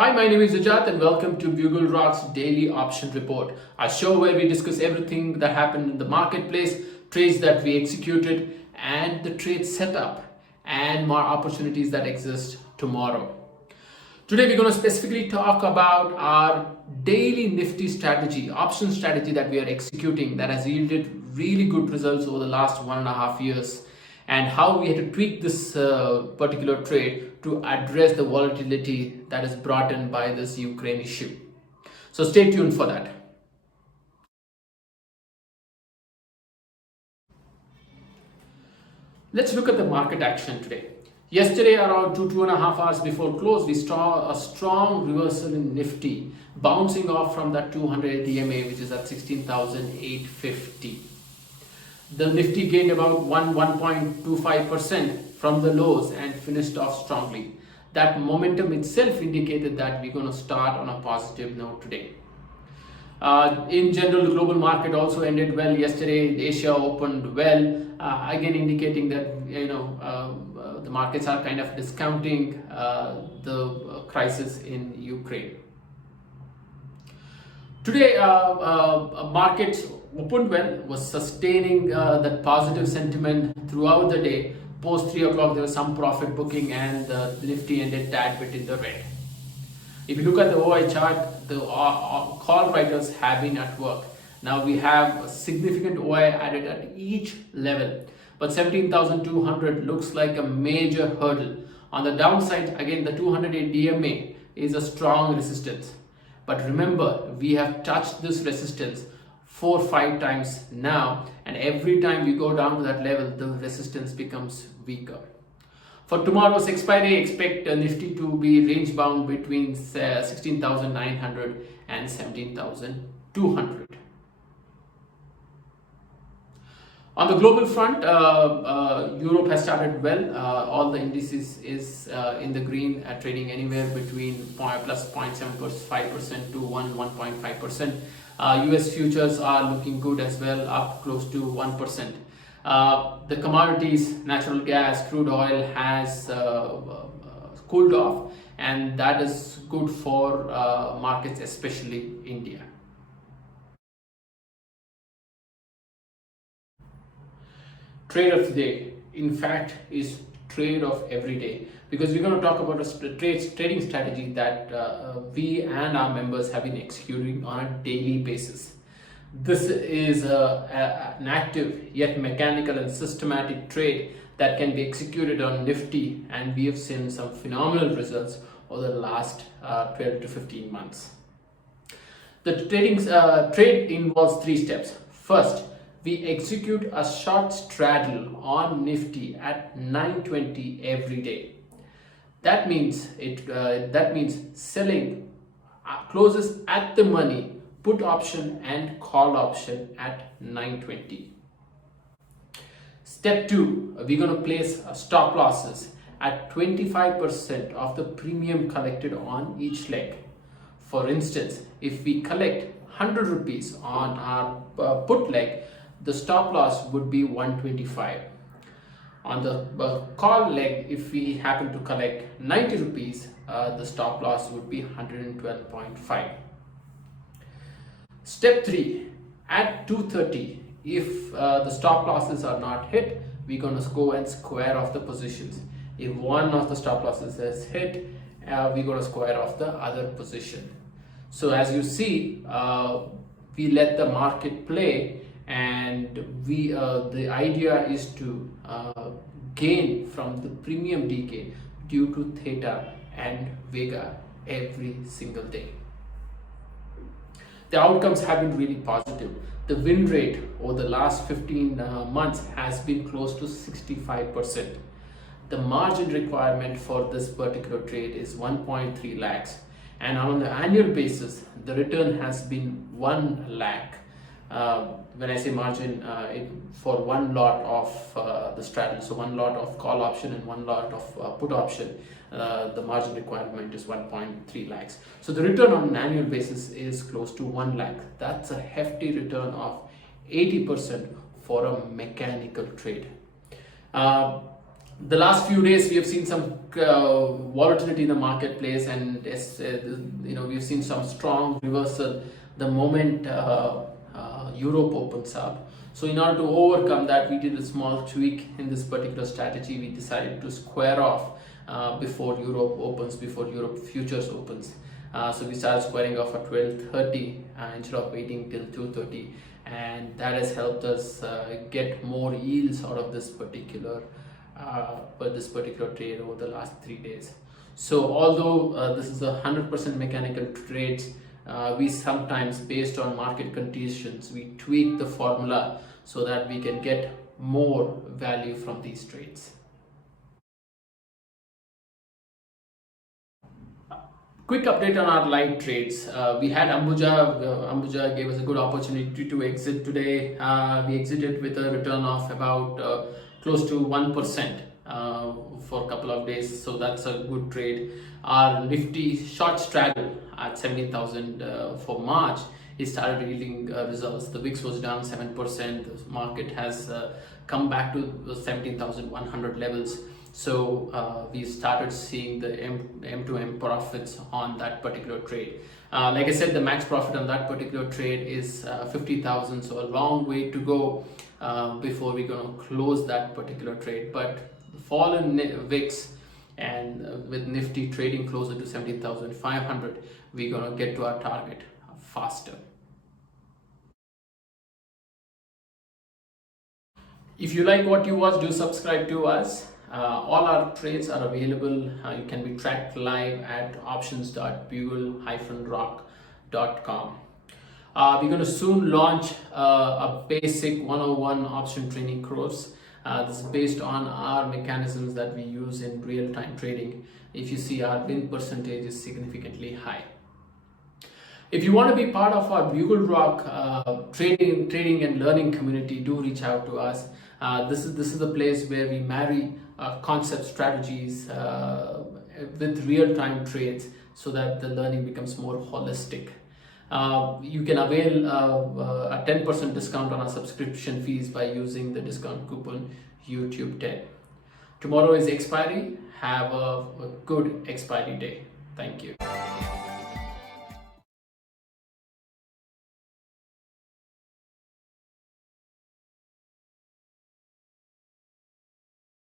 Hi, my name is Ajat and welcome to BugleRock's Daily Option Report, a show where we discuss everything that happened in the marketplace, trades that we executed, and the trade setup and more opportunities that exist tomorrow. Today, we're going to specifically talk about our daily Nifty strategy, option strategy that we are executing that has yielded really good results over the last 1.5 years, and how we had to tweak this particular trade to address the volatility that is brought in by this Ukraine issue. So stay tuned for that. Let's look at the market action today. Yesterday, around 2.5 hours before close, we saw a strong reversal in Nifty, bouncing off from that 200 EMA, which is at 16,850. The Nifty gained about 1.25% from the lows and finished off strongly. That momentum itself indicated that we're going to start on a positive note today. In general, the global market also ended well yesterday. Asia opened well, again indicating that the markets are kind of discounting the crisis in Ukraine. Today, markets opened well, was sustaining that positive sentiment throughout the day. Post 3 o'clock, there was some profit booking, and the Nifty ended tad bit in the red. If you look at the OI chart, the call writers have been at work. Now we have a significant OI added at each level, but 17,200 looks like a major hurdle. On the downside, again, the 208 DMA is a strong resistance. But remember, we have touched this resistance 4 or 5 times now, and every time we go down to that level, the resistance becomes weaker. For tomorrow's expiry, expect Nifty to be range bound between 16,900 and 17,200. On the global front, Europe has started well. All the indices is in the green, trading anywhere between plus 0.75% to 1.5%. US futures are looking good as well, up close to 1%. The commodities, natural gas, crude oil has cooled off, and that is good for markets, especially India. Trade of the day, in fact, is trade of every day, because we're going to talk about a trading strategy that we and our members have been executing on a daily basis. This is an active yet mechanical and systematic trade that can be executed on Nifty, and we have seen some phenomenal results over the last 12 to 15 months. The trade involves 3 steps. First, we execute a short straddle on Nifty at 920 every day. That means selling closes at the money, put option and call option at 920. Step 2, we're going to place stop losses at 25% of the premium collected on each leg. For instance, if we collect 100 rupees on our put leg, the stop loss would be 125. On the call leg, if we happen to collect 90 rupees, the stop loss would be 112.5. Step 3, at 230, if the stop losses are not hit, we're going to go and square off the positions. If one of the stop losses is hit, we're going to square off the other position. So as you see, we let the market play, and the idea is to gain from the premium decay due to theta and vega every single day. The outcomes have been really positive. The win rate over the last 15 months has been close to 65%. The margin requirement for this particular trade is 1.3 lakhs, and on an annual basis, the return has been 1 lakh. When I say margin, for one lot of the straddle, so one lot of call option and one lot of put option, the margin requirement is 1.3 lakhs. So the return on an annual basis is close to 1 lakh. That's a hefty return of 80% for a mechanical trade. The last few days we have seen some volatility in the marketplace, and we've seen some strong reversal the moment Europe opens up. So in order to overcome that, we did a small tweak in this particular strategy. We decided to square off before Europe opens, before Europe futures opens. So we started squaring off at 12:30 instead of waiting till 2:30, and that has helped us get more yields out of this particular trade over the last 3 days. So although this is 100% mechanical trades, we sometimes, based on market conditions, we tweak the formula so that we can get more value from these trades. Quick update on our live trades. We had Ambuja. Ambuja gave us a good opportunity to exit today. We exited with a return of about close to 1% for a couple of days, so that's a good trade. Our Nifty Short Straddle at 70,000 for March, it started yielding results. The VIX was down 7%. The market has come back to the 17,100 levels. So we started seeing the M2M profits on that particular trade. Like I said, the max profit on that particular trade is 50,000, so a long way to go before we're going to close that particular trade. But the fall in VIX and with Nifty trading closer to 17,500, we're going to get to our target faster. If you like what you watch, do subscribe to us. All our trades are available. You can be tracked live at options.bugle-rock.com. We're going to soon launch a basic 101 option training course. This is based on our mechanisms that we use in real-time trading. If you see, our win percentage is significantly high. If you want to be part of our BugleRock trading and learning community, do reach out to us. This is the place where we marry concept strategies with real-time trades so that the learning becomes more holistic. You can avail a 10% discount on our subscription fees by using the discount coupon YouTube10. Tomorrow is expiry. Have a good expiry day. Thank you.